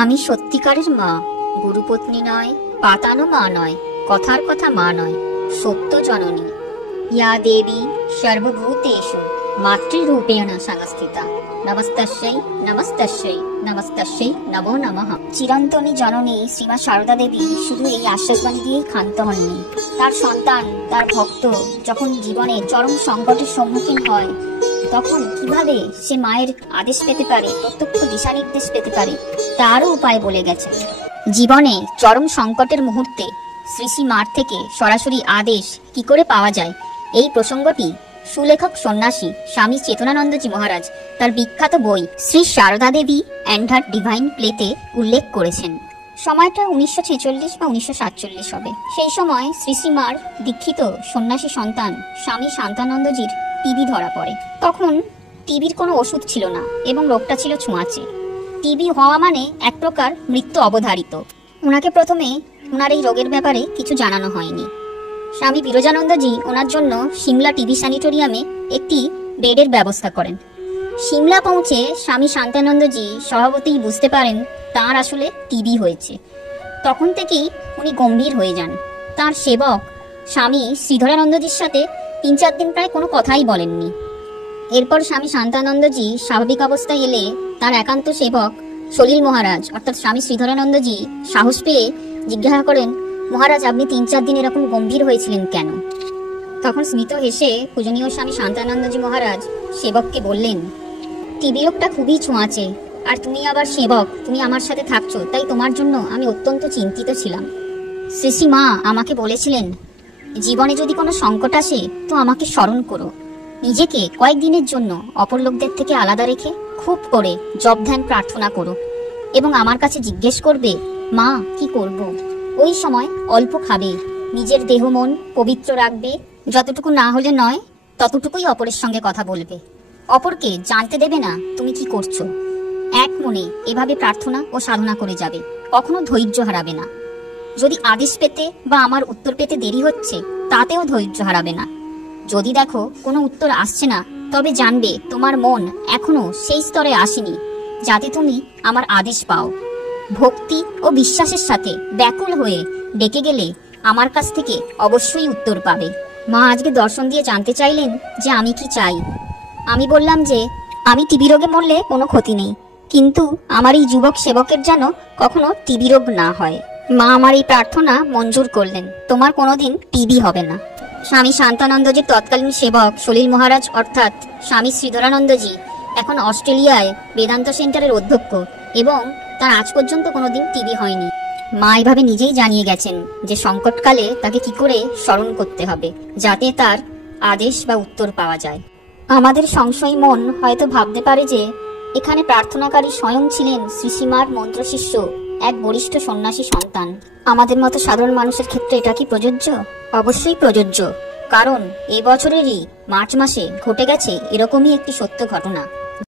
আমি সত্যিকারের মা, গুরুপত্নী নয়, পাতানো মা নয়, কথার কথা মা নয়, সত্য জননী। ইয়া দেবী সর্বভূতেষু মাতৃরূপেণ সংস্থিতা, নমস্তস্যৈ নমস্তস্যৈ নমস্তস্যৈ নমো নমঃ। চিরন্তনী জননী শ্রীমা সারদা দেবী শুধু এই আশ্বাসবাণী দিয়েই ক্ষান্ত হননি। তার সন্তান, তার ভক্ত যখন জীবনে চরম সংকটের সম্মুখীন হয়, তখন কিভাবে সে মায়ের আদেশ পেতে পারে, প্রত্যক্ষ দিশা নির্দেশ পেতে পারে, তারও উপায় বলে গেছে। জীবনে চরম সংকটের মুহূর্তে শ্রী শ্রী মার থেকে সরাসরি আদেশ কি করে পাওয়া যায়, এই প্রসঙ্গটি সুলেখক সন্ন্যাসী স্বামী চেতনানন্দজি মহারাজ তার বিখ্যাত বই Shri Sarada Devi and her divine প্লেতে উল্লেখ করেছেন। সময়টা 1946 বা 1947 হবে। সেই সময় শ্রী শ্রী মার দীক্ষিত সন্ন্যাসী সন্তান স্বামী শান্তানন্দজির টিবি ধরা পড়ে। তখন টিবির কোনো ওষুধ ছিল না এবং রোগটা ছিল ছোঁয়াচে। টিবি হওয়া মানে এক প্রকার মৃত্যু অবধারিত। ওনাকে প্রথমে ওনার এই রোগের ব্যাপারে কিছু জানানো হয়নি। স্বামী বিরজানন্দজি ওনার জন্য সিমলা টিবি স্যানিটোরিয়ামে একটি বেডের ব্যবস্থা করেন। সিমলা পৌঁছে স্বামী শান্তানন্দজি স্বভাবতই বুঝতে পারেন তাঁর আসলে টিবি হয়েছে। তখন থেকেই উনি গম্ভীর হয়ে যান। তাঁর সেবক স্বামী শ্রীধরানন্দজির সাথে 3-4 দিন প্রায় কোনো কথাই বলেননি। এরপর স্বামী শান্তানন্দজি স্বাভাবিক অবস্থায় এলে তার একান্ত সেবক সলিল মহারাজ অর্থাৎ স্বামী শ্রীধরানন্দজি সাহস পেয়ে জিজ্ঞাসা করেন, মহারাজ আপনি 3-4 দিন এরকম গম্ভীর হয়েছিলেন কেন? তখন স্মিত হেসে পূজনীয় স্বামী শান্তানন্দজি মহারাজ সেবককে বললেন, টিবি রোগটা খুবই ছোঁয়াচে, আর তুমি আবার সেবক, তুমি আমার সাথে থাকছো, তাই তোমার জন্য আমি অত্যন্ত চিন্তিত ছিলাম। শ্রী শ্রী মা আমাকে বলেছিলেন, জীবনে যদি কোনো সংকট আসে তো আমাকে স্মরণ করো। নিজেকে কয়েকদিনের জন্য অপর লোকদের থেকে আলাদা রেখে খুব করে জপ ধ্যান প্রার্থনা করো এবং আমার কাছে জিজ্ঞেস করবে, মা কি করব? ওই সময় অল্প খাবে, নিজের দেহ মন পবিত্র রাখবে, যতটুকু না হলে নয় ততটুকুই অপরের সঙ্গে কথা বলবে, অপরকে জানতে দেবে না তুমি কি করছো। এক মনে এভাবে প্রার্থনা ও সাধনা করে যাবে, কখনো ধৈর্য হারাবে না। যদি আদেশ পেতে বা আমার উত্তর পেতে দেরি হচ্ছে তাতেও ধৈর্য হারাবে না। যদি দেখো কোনো উত্তর আসছে না, তবে জানবে তোমার মন এখনো সেই স্তরে আসেনি যাতে তুমি আমার আদেশ পাও। ভক্তি ও বিশ্বাসের সাথে ব্যাকুল হয়ে ডেকে গেলে আমার কাছ থেকে অবশ্যই উত্তর পাবে। মা আজকে দর্শন দিয়ে জানতে চাইলেন যে আমি কি চাই। আমি বললাম যে আমি টিবি রোগে মরলে কোনো ক্ষতি নেই, কিন্তু আমার এই যুবক সেবকের যেন কখনো টিবি রোগ না হয়। মা আমার এই প্রার্থনা মঞ্জুর করলেন, তোমার কোনোদিন টিবি হবে না। স্বামী শান্তানন্দজির তৎকালীন সেবক সলিল মহারাজ অর্থাৎ স্বামী শ্রীধরানন্দজি এখন অস্ট্রেলিয়ায় বেদান্ত সেন্টারের অধ্যক্ষ এবং তার আজ পর্যন্ত কোনোদিন টিবি হয়নি। মা এভাবে নিজেই জানিয়ে গেছেন যে সংকটকালে তাকে কি করে স্মরণ করতে হবে যাতে তার আদেশ বা উত্তর পাওয়া যায়। আমাদের সংশয় মন হয়তো ভাবতে পারে যে এখানে প্রার্থনাকারী স্বয়ং ছিলেন শ্রী শ্রীমার মন্ত্রশিষ্য এক বরিষ্ঠ সন্ন্যাসী সন্তান। আমাদের মতো সাধারণ মানুষের ক্ষেত্রে এটা কি প্রযোজ্য? অবশ্যই প্রযোজ্য, কারণ এই বছরেরই মার্চ মাসে ঘটে গেছে এরকমই একটি সত্য ঘটনা।